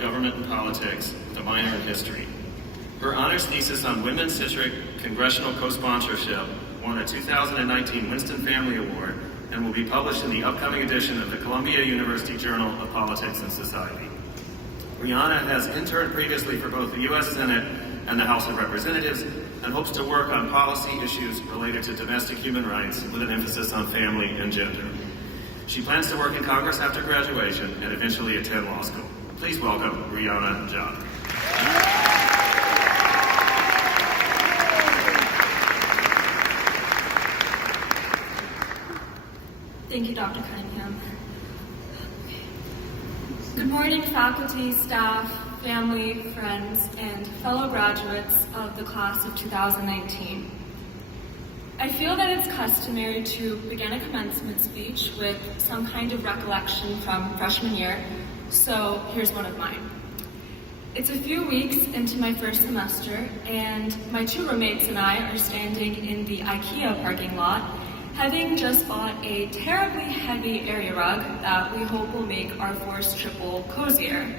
Government and Politics with a minor in History. Her honors thesis on women-centric congressional co-sponsorship won a 2019 Winston Family Award and will be published in the upcoming edition of the Columbia University Journal of Politics and Society. Rihanna has interned previously for both the U.S. Senate and the House of Representatives and hopes to work on policy issues related to domestic human rights with an emphasis on family and gender. She plans to work in Congress after graduation and eventually attend law school. Please welcome Rihanna John. Thank you, Dr. Cunningham. Good morning, faculty, staff, family, friends, and fellow graduates of the class of 2019. I feel that it's customary to begin a commencement speech with some kind of recollection from freshman year, so here's one of mine. It's a few weeks into my first semester, and my two roommates and I are standing in the IKEA parking lot, having just bought a terribly heavy area rug that we hope will make our forced triple cozier.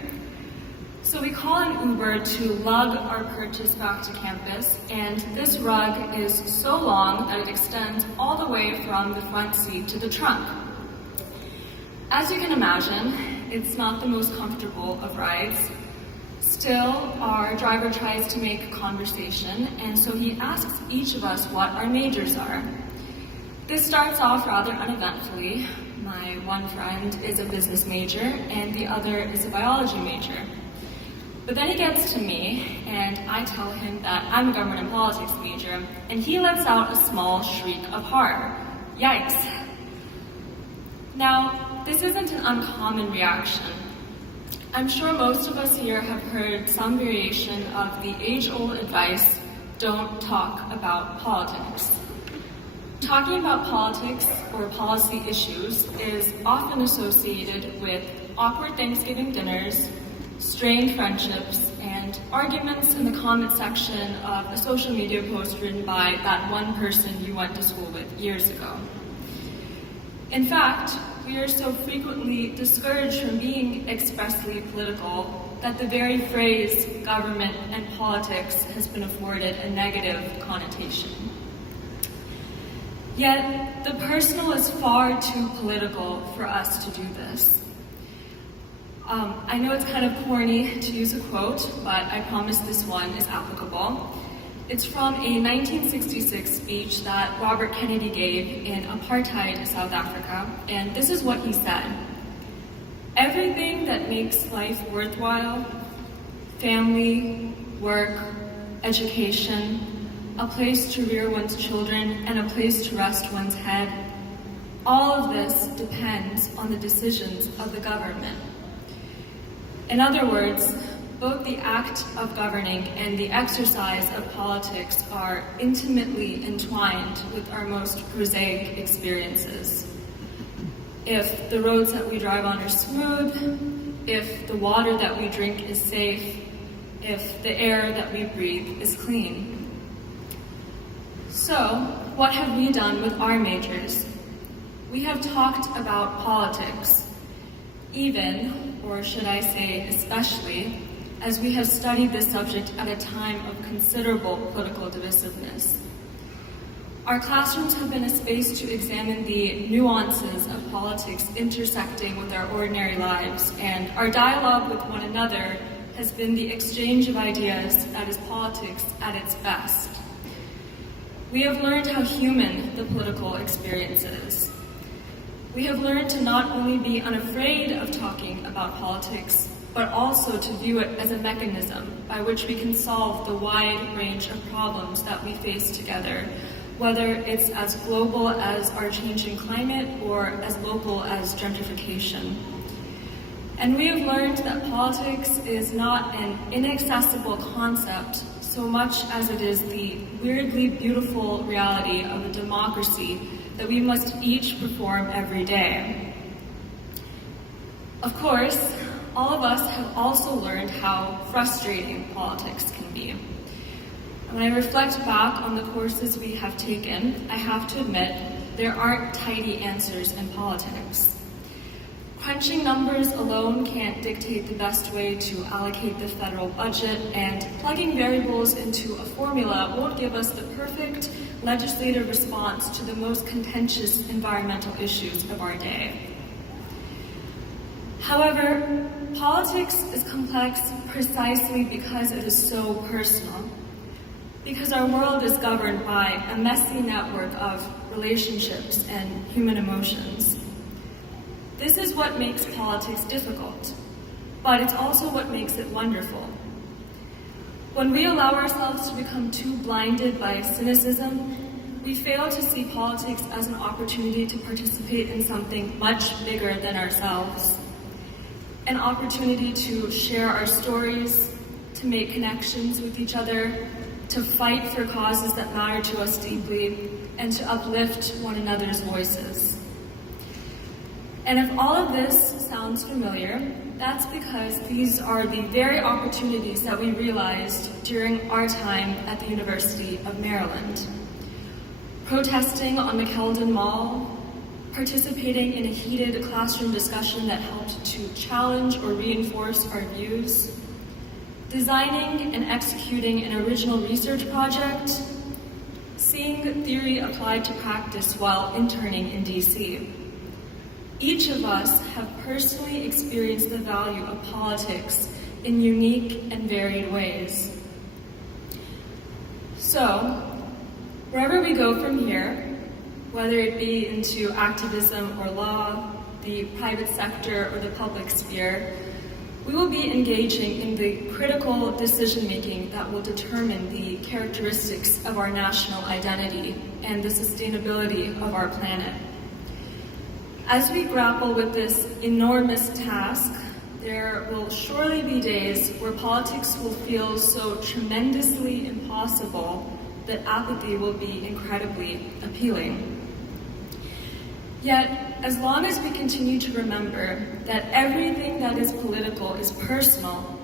So we call an Uber to lug our purchase back to campus, and this rug is so long that it extends all the way from the front seat to the trunk. As you can imagine, it's not the most comfortable of rides. Still, our driver tries to make conversation, and so he asks each of us what our majors are. This starts off rather uneventfully. My one friend is a business major, and the other is a biology major. But then he gets to me, and I tell him that I'm a government and politics major, and he lets out a small shriek of horror. Yikes. Now, this isn't an uncommon reaction. I'm sure most of us here have heard some variation of the age-old advice, don't talk about politics. Talking about politics or policy issues is often associated with awkward Thanksgiving dinners, strained friendships, and arguments in the comment section of a social media post written by that one person you went to school with years ago. In fact, we are so frequently discouraged from being expressly political that the very phrase government and politics has been afforded a negative connotation. Yet, the personal is far too political for us to do this. I know it's kind of corny to use a quote, but I promise this one is applicable. It's from a 1966 speech that Robert Kennedy gave in apartheid South Africa, and this is what he said. Everything that makes life worthwhile, family, work, education, a place to rear one's children, and a place to rest one's head, all of this depends on the decisions of the government. In other words, both the act of governing and the exercise of politics are intimately entwined with our most prosaic experiences. If the roads that we drive on are smooth, if the water that we drink is safe, if the air that we breathe is clean. So, what have we done with our majors? We have talked about politics, even, or should I say especially, as we have studied this subject at a time of considerable political divisiveness. Our classrooms have been a space to examine the nuances of politics intersecting with our ordinary lives, and our dialogue with one another has been the exchange of ideas that is politics at its best. We have learned how human the political experience is. We have learned to not only be unafraid of talking about politics, but also to view it as a mechanism by which we can solve the wide range of problems that we face together, whether it's as global as our changing climate or as local as gentrification. And we have learned that politics is not an inaccessible concept so much as it is the weirdly beautiful reality of a democracy that we must each perform every day. Of course, all of us have also learned how frustrating politics can be. When I reflect back on the courses we have taken, I have to admit there aren't tidy answers in politics. Crunching numbers alone can't dictate the best way to allocate the federal budget, and plugging variables into a formula won't give us the perfect legislative response to the most contentious environmental issues of our day. However, politics is complex precisely because it is so personal, because our world is governed by a messy network of relationships and human emotions. This is what makes politics difficult, but it's also what makes it wonderful. When we allow ourselves to become too blinded by cynicism, we fail to see politics as an opportunity to participate in something much bigger than ourselves. An opportunity to share our stories, to make connections with each other, to fight for causes that matter to us deeply, and to uplift one another's voices. And if all of this sounds familiar, that's because these are the very opportunities that we realized during our time at the University of Maryland. Protesting on McKeldin Mall, participating in a heated classroom discussion that helped to challenge or reinforce our views, designing and executing an original research project, seeing theory applied to practice while interning in DC. Each of us have personally experienced the value of politics in unique and varied ways. So, wherever we go from here, whether it be into activism or law, the private sector or the public sphere, we will be engaging in the critical decision-making that will determine the characteristics of our national identity and the sustainability of our planet. As we grapple with this enormous task, there will surely be days where politics will feel so tremendously impossible that apathy will be incredibly appealing. Yet, as long as we continue to remember that everything that is political is personal,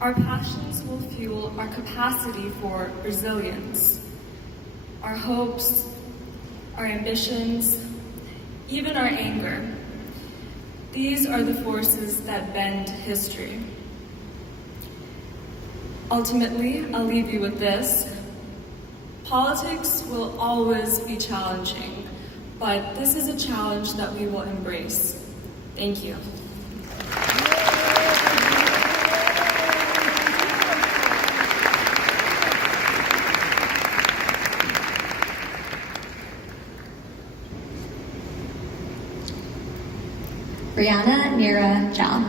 our passions will fuel our capacity for resilience, our hopes, our ambitions, even our anger. These are the forces that bend history. Ultimately, I'll leave you with this. Politics will always be challenging, but this is a challenge that we will embrace. Thank you. Brianna Nira Jal.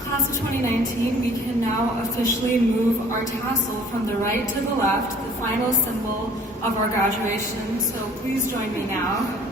Class of 2019, we can now officially move our tassel from the right to the left, the final symbol of our graduation, so please join me now.